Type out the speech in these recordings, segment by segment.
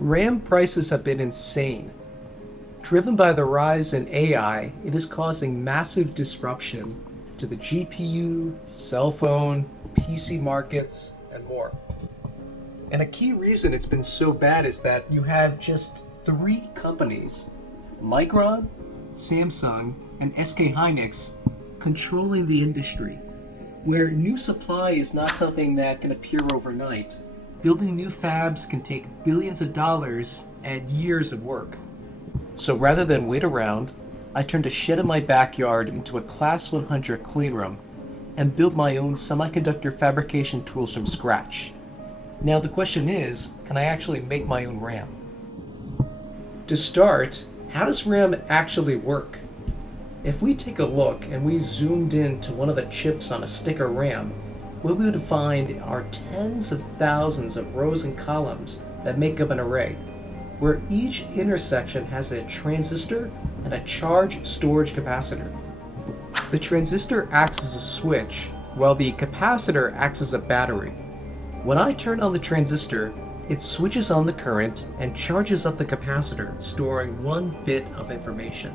RAM prices have been insane. Driven by the rise in AI, it is causing massive disruption to the GPU, cell phone, PC markets, and more. And a key reason it's been so bad is that you have just three companies, Micron, Samsung, and SK Hynix, controlling the industry, where new supply is not something that can appear overnight. Building new fabs can take billions of dollars and years of work. So rather than wait around, I turned a shed in my backyard into a Class 100 cleanroom and built my own semiconductor fabrication tools from scratch. Now the question is, can I actually make my own RAM? To start, how does RAM actually work? If we take a look and we zoomed in to one of the chips on a stick of RAM, what we would find are tens of thousands of rows and columns that make up an array, where each intersection has a transistor and a charge storage capacitor. The transistor acts as a switch, while the capacitor acts as a battery. When I turn on the transistor, it switches on the current and charges up the capacitor, storing 1 bit of information.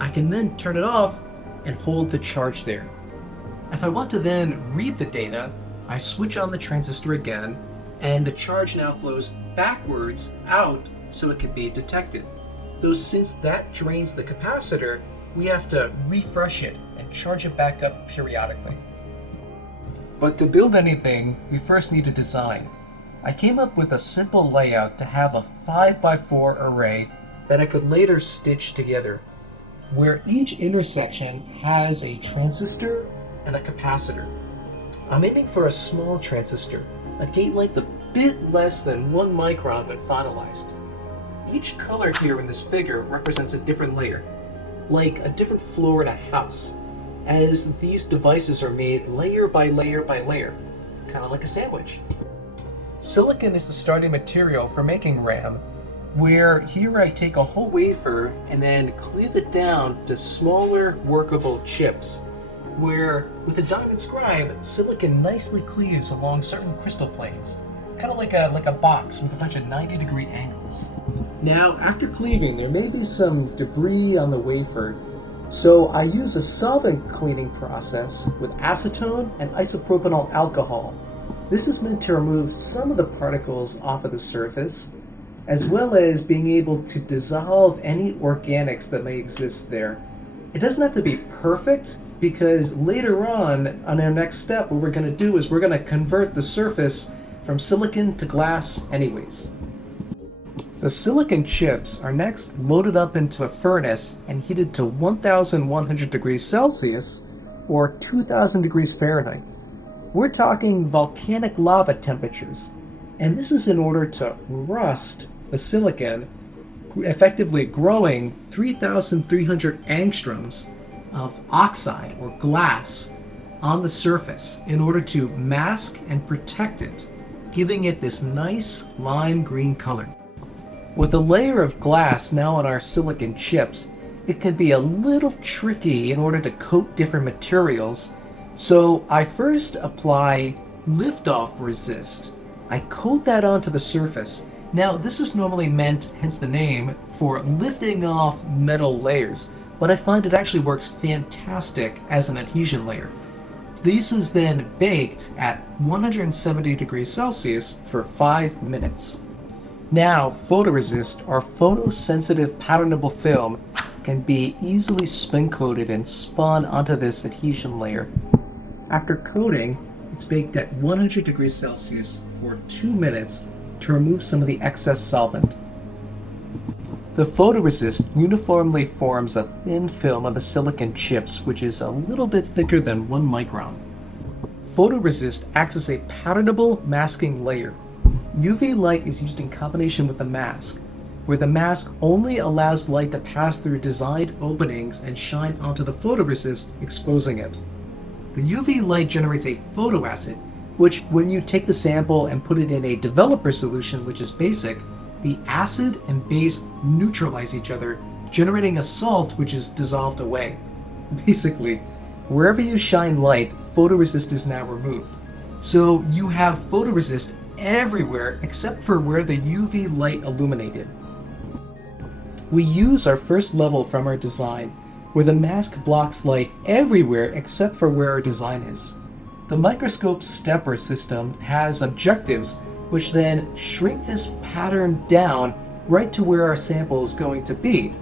I can then turn it off and hold the charge there. If I want to then read the data, I switch on the transistor again, and the charge now flows backwards out so it can be detected. Though since that drains the capacitor, we have to refresh it and charge it back up periodically. But to build anything, we first need a design. I came up with a simple layout to have a 5x4 array that I could later stitch together, where each intersection has a transistor and a capacitor. I'm aiming for a small transistor, a gate length a bit less than 1 micron when finalized. Each color here in this figure represents a different layer, like a different floor in a house, as these devices are made layer by layer by layer, kind of like a sandwich. Silicon is the starting material for making RAM, where here I take a whole wafer and then cleave it down to smaller workable chips, where with a diamond scribe, silicon nicely cleaves along certain crystal planes, kind of like a box with a bunch of 90-degree angles. Now, after cleaving, there may be some debris on the wafer, so I use a solvent cleaning process with acetone and isopropanol alcohol. This is meant to remove some of the particles off of the surface, as well as being able to dissolve any organics that may exist there. It doesn't have to be perfect, because later on our next step, what we're going to do is we're going to convert the surface from silicon to glass anyways. The silicon chips are next loaded up into a furnace and heated to 1100 degrees Celsius or 2000 degrees Fahrenheit. We're talking volcanic lava temperatures, and this is in order to rust the silicon, effectively growing 3,300 angstroms of oxide or glass on the surface in order to mask and protect it, giving it this nice lime green color. With a layer of glass now on our silicon chips, it can be a little tricky in order to coat different materials, so I first apply lift-off resist. I coat that onto the surface. Now this is normally meant, hence the name, for lifting off metal layers, but I find it actually works fantastic as an adhesion layer. This is then baked at 170 degrees Celsius for 5 minutes. Now, photoresist, or photosensitive patternable film, can be easily spin coated and spun onto this adhesion layer. After coating, it's baked at 100 degrees Celsius for 2 minutes to remove some of the excess solvent. The photoresist uniformly forms a thin film on the silicon chips, which is a little bit thicker than 1 micron. Photoresist acts as a patternable masking layer. UV light is used in combination with the mask, where the mask only allows light to pass through designed openings and shine onto the photoresist, exposing it. The UV light generates a photoacid, which when you take the sample and put it in a developer solution, which is basic, the acid and base neutralize each other, generating a salt which is dissolved away. Basically, wherever you shine light, photoresist is now removed. So you have photoresist everywhere except for where the UV light illuminated. We use our first level from our design, where the mask blocks light everywhere except for where our design is. The microscope stepper system has objectives which then shrink this pattern down right to where our sample is going to be.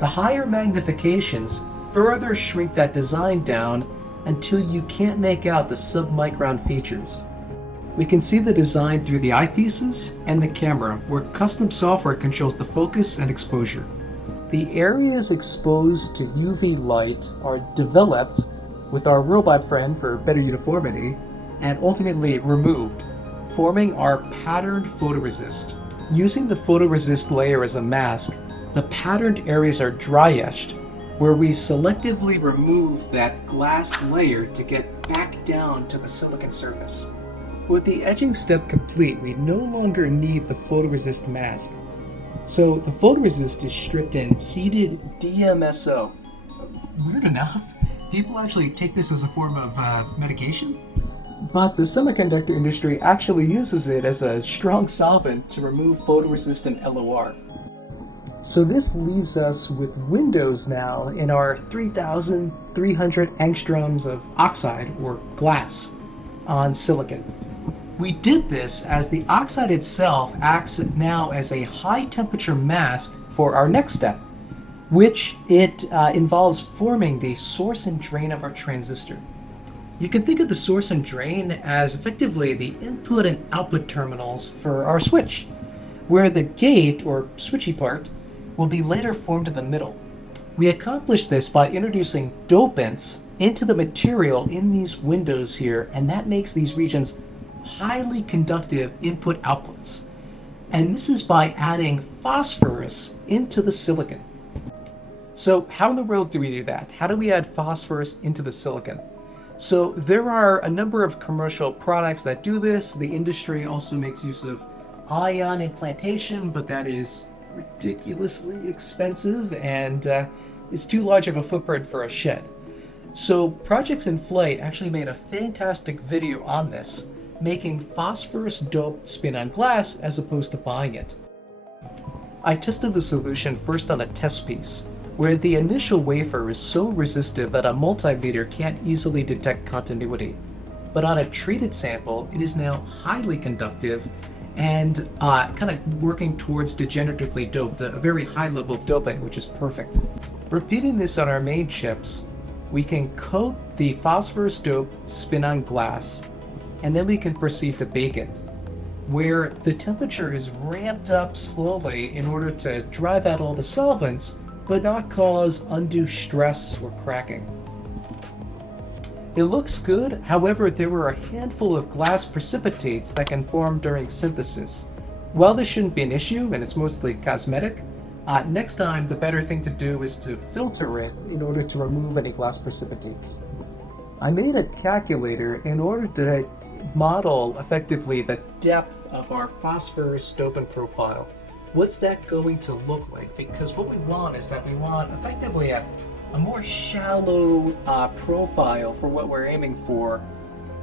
The higher magnifications further shrink that design down until you can't make out the submicron features. We can see the design through the eyepieces and the camera, where custom software controls the focus and exposure. The areas exposed to UV light are developed with our robot friend for better uniformity and ultimately removed, forming our patterned photoresist. Using the photoresist layer as a mask, the patterned areas are dry etched, where we selectively remove that glass layer to get back down to the silicon surface. With the etching step complete, we no longer need the photoresist mask. So the photoresist is stripped in heated DMSO. Weird enough, people actually take this as a form of medication? But the semiconductor industry actually uses it as a strong solvent to remove photoresistant LOR. So this leaves us with windows now in our 3,300 angstroms of oxide, or glass, on silicon. We did this as the oxide itself acts now as a high temperature mask for our next step, which it involves forming the source and drain of our transistor. You can think of the source and drain as effectively the input and output terminals for our switch, where the gate, or switchy part, will be later formed in the middle. We accomplish this by introducing dopants into the material in these windows here, and that makes these regions highly conductive input outputs. And this is by adding phosphorus into the silicon. So how in the world do we do that? How do we add phosphorus into the silicon? So there are a number of commercial products that do this. The industry also makes use of ion implantation, but that is ridiculously expensive and it's too large of a footprint for a shed. So Projects in Flight actually made a fantastic video on this, making phosphorus doped spin-on glass as opposed to buying it. I tested the solution first on a test piece, where the initial wafer is so resistive that a multimeter can't easily detect continuity. But on a treated sample, it is now highly conductive and kind of working towards degeneratively doped, a very high level of doping, which is perfect. Repeating this on our main chips, we can coat the phosphorus doped spin-on glass, and then we can proceed to bake it, where the temperature is ramped up slowly in order to drive out all the solvents, but not cause undue stress or cracking. It looks good, however, there were a handful of glass precipitates that can form during synthesis. While this shouldn't be an issue, and it's mostly cosmetic, next time the better thing to do is to filter it in order to remove any glass precipitates. I made a calculator in order to model effectively the depth of our phosphorus dopant profile. What's that going to look like? Because what we want is that we want effectively a more shallow profile for what we're aiming for.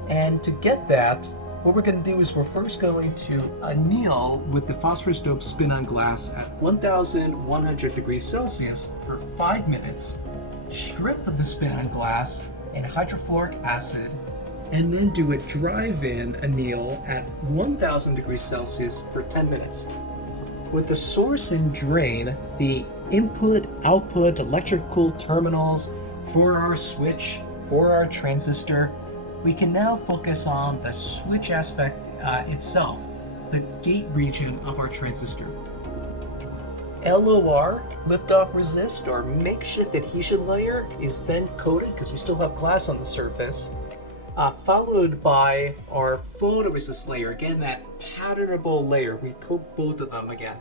And to get that, what we're going to do is we're first going to anneal with the phosphorus doped spin-on glass at 1100 degrees Celsius for 5 minutes, strip the spin-on glass in hydrofluoric acid, and then do a drive-in anneal at 1000 degrees Celsius for 10 minutes. With the source and drain, the input-output electrical terminals for our switch, for our transistor, we can now focus on the switch aspect itself, the gate region of our transistor. LOR, liftoff resist, or makeshift adhesion layer, is then coated, because we still have glass on the surface, followed by our photoresist layer, again that patternable layer. We coat both of them again.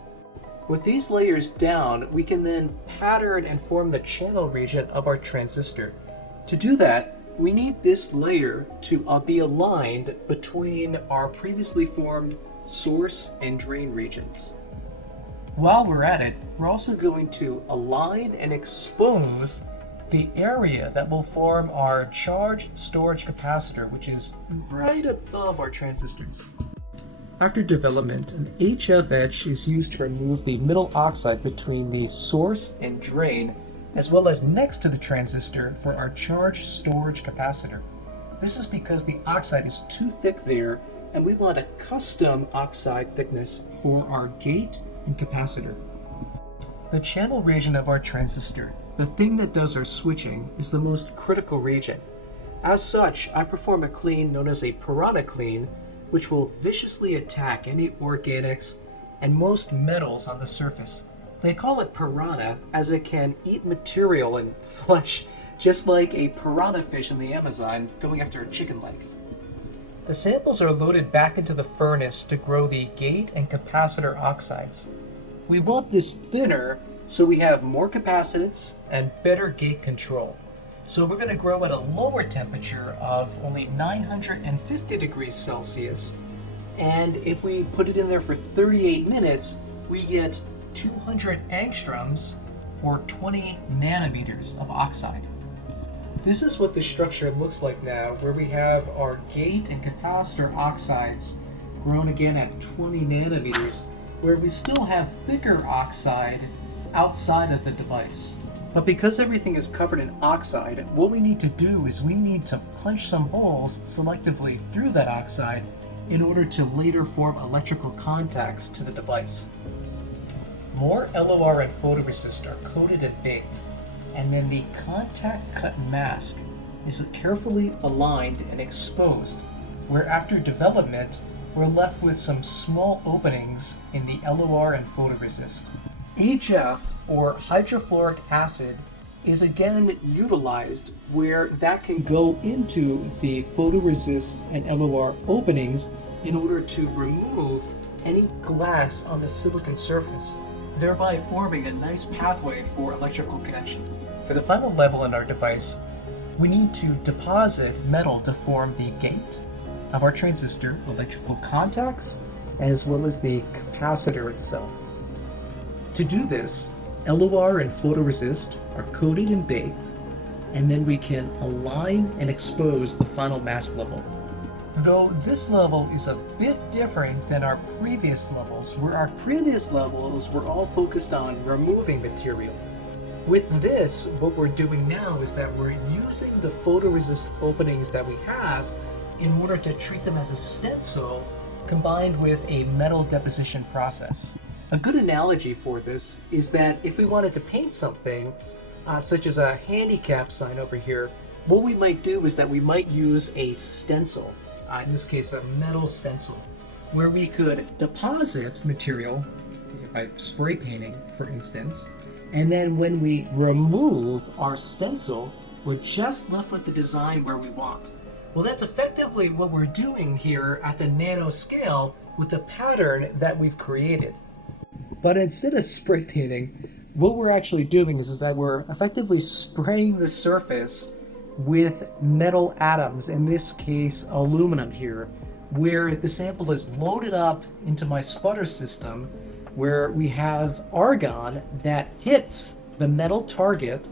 With these layers down, we can then pattern and form the channel region of our transistor. To do that, we need this layer to be aligned between our previously formed source and drain regions. While we're at it, we're also going to align and expose the area that will form our charged storage capacitor, which is right above our transistors. After development, an HF etch is used to remove the metal oxide between the source and drain, as well as next to the transistor for our charge storage capacitor. This is because the oxide is too thick there, and we want a custom oxide thickness for our gate and capacitor. The channel region of our transistor, the thing that does our switching, is the most critical region. As such, I perform a clean known as a piranha clean, which will viciously attack any organics and most metals on the surface. They call it piranha as it can eat material and flesh, just like a piranha fish in the Amazon going after a chicken leg. The samples are loaded back into the furnace to grow the gate and capacitor oxides. We want this thinner so we have more capacitance and better gate control. So we're going to grow at a lower temperature of only 950 degrees Celsius. And if we put it in there for 38 minutes, we get 200 angstroms or 20 nanometers of oxide. This is what the structure looks like now, where we have our gate and capacitor oxides grown again at 20 nanometers, where we still have thicker oxide outside of the device. But because everything is covered in oxide, what we need to do is we need to punch some holes selectively through that oxide in order to later form electrical contacts to the device. More LOR and photoresist are coated and baked, and then the contact cut mask is carefully aligned and exposed, where after development, we're left with some small openings in the LOR and photoresist. HF, or hydrofluoric acid, is again utilized where that can go into the photoresist and LOR openings in order to remove any glass on the silicon surface, thereby forming a nice pathway for electrical connection. For the final level in our device, we need to deposit metal to form the gate of our transistor, electrical contacts, as well as the capacitor itself. To do this, LOR and photoresist are coated and baked, and then we can align and expose the final mask level. Though this level is a bit different than our previous levels, where our previous levels were all focused on removing material. With this, what we're doing now is that we're using the photoresist openings that we have in order to treat them as a stencil combined with a metal deposition process. A good analogy for this is that if we wanted to paint something, such as a handicap sign over here, what we might do is that we might use a stencil, in this case a metal stencil, where we could deposit material by spray painting, for instance, and then when we remove our stencil, we're just left with the design where we want. Well, that's effectively what we're doing here at the nano scale with the pattern that we've created. But instead of spray painting, what we're actually doing is that we're effectively spraying the surface with metal atoms, in this case aluminum here, where the sample is loaded up into my sputter system, where we have argon that hits the metal target,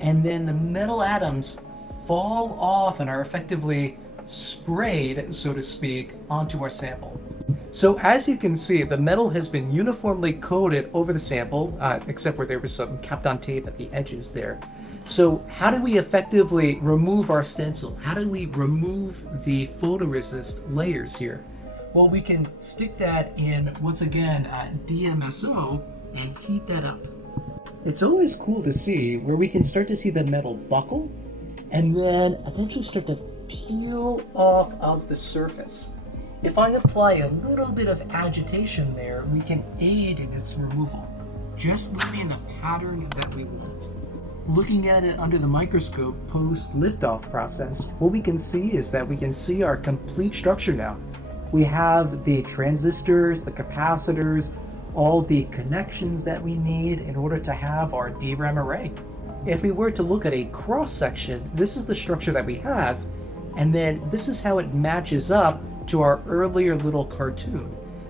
and then the metal atoms fall off and are effectively sprayed, so to speak, onto our sample. So as you can see, the metal has been uniformly coated over the sample, except where there was some Kapton tape at the edges there. So how do we effectively remove our stencil? How do we remove the photoresist layers here? Well, we can stick that in, once again, DMSO and heat that up. It's always cool to see where we can start to see the metal buckle and then eventually start to peel off of the surface. If I apply a little bit of agitation there, we can aid in its removal, just leaving the pattern that we want. Looking at it under the microscope post liftoff process, what we can see is that we can see our complete structure now. We have the transistors, the capacitors, all the connections that we need in order to have our DRAM array. If we were to look at a cross section, this is the structure that we have, and then this is how it matches up to our earlier little cartoon,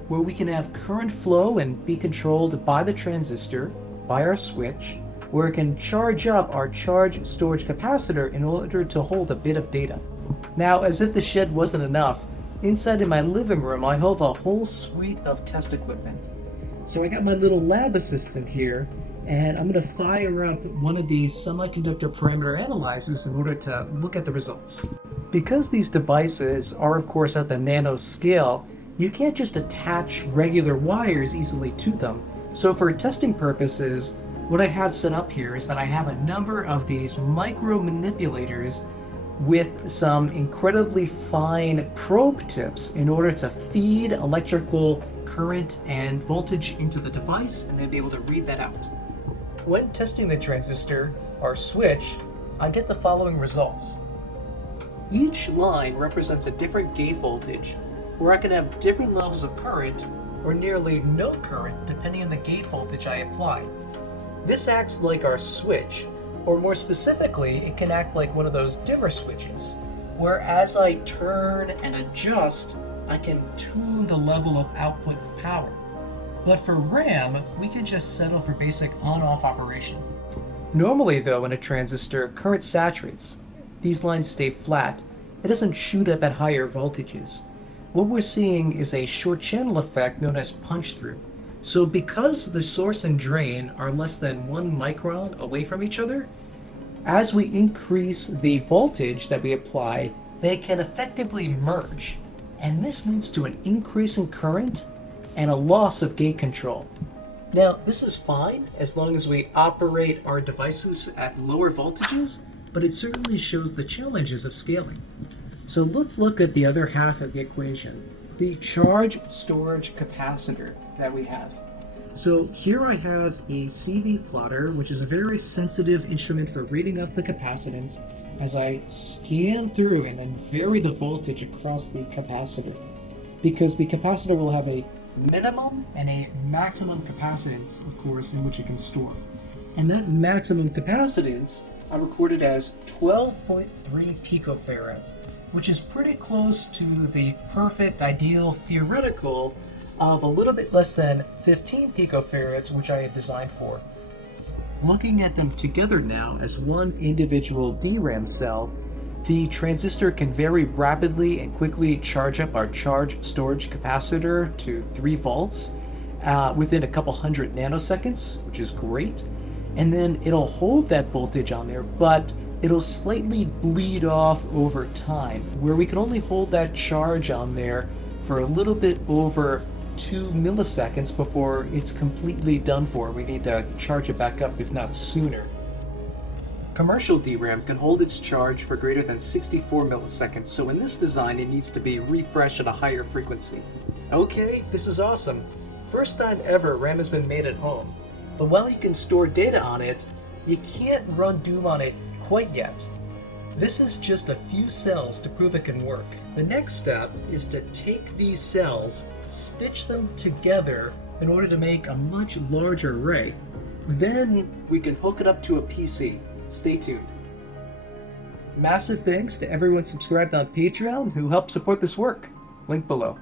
where we can have current flow and be controlled by the transistor, by our switch, where it can charge up our charge storage capacitor in order to hold a bit of data. Now, as if the shed wasn't enough, Inside in my living room, I have a whole suite of test equipment. So I got my little lab assistant here, and I'm going to fire up one of these semiconductor parameter analyzers in order to look at the results. Because these devices are of course at the nano scale, you can't just attach regular wires easily to them. So for testing purposes, what I have set up here is that I have a number of these micro manipulators with some incredibly fine probe tips in order to feed electrical current and voltage into the device and then be able to read that out. When testing the transistor or switch, I get the following results. Each line represents a different gate voltage, where I can have different levels of current or nearly no current depending on the gate voltage I apply. This acts like our switch, or more specifically, it can act like one of those dimmer switches, where as I turn and adjust, I can tune the level of output power. But for RAM, we could just settle for basic on-off operation. Normally though, in a transistor, current saturates. These lines stay flat. It doesn't shoot up at higher voltages. What we're seeing is a short channel effect known as punch-through. So because the source and drain are less than 1 micron away from each other, as we increase the voltage that we apply, they can effectively merge. And this leads to an increase in current and a loss of gate control. Now, this is fine as long as we operate our devices at lower voltages, but it certainly shows the challenges of scaling. So let's look at the other half of the equation, the charge storage capacitor that we have. So here I have a CV plotter, which is a very sensitive instrument for reading up the capacitance as I scan through and then vary the voltage across the capacitor. Because the capacitor will have a minimum and a maximum capacitance, of course, in which it can store. And that maximum capacitance I recorded as 12.3 picofarads, which is pretty close to the perfect, ideal, theoretical of a little bit less than 15 picofarads, which I had designed for. Looking at them together now as one individual DRAM cell, the transistor can very rapidly and quickly charge up our charge storage capacitor to 3 volts within a couple hundred nanoseconds, which is great. And then it'll hold that voltage on there, but it'll slightly bleed off over time, where we can only hold that charge on there for a little bit over 2 milliseconds before it's completely done for. We need to charge it back up, if not sooner. Commercial DRAM can hold its charge for greater than 64 milliseconds, so in this design it needs to be refreshed at a higher frequency. Okay, this is awesome. First time ever RAM has been made at home. But while you can store data on it, you can't run Doom on it quite yet. This is just a few cells to prove it can work. The next step is to take these cells, stitch them together in order to make a much larger array. Then we can hook it up to a PC. Stay tuned. Massive thanks to everyone subscribed on Patreon who helped support this work. Link below.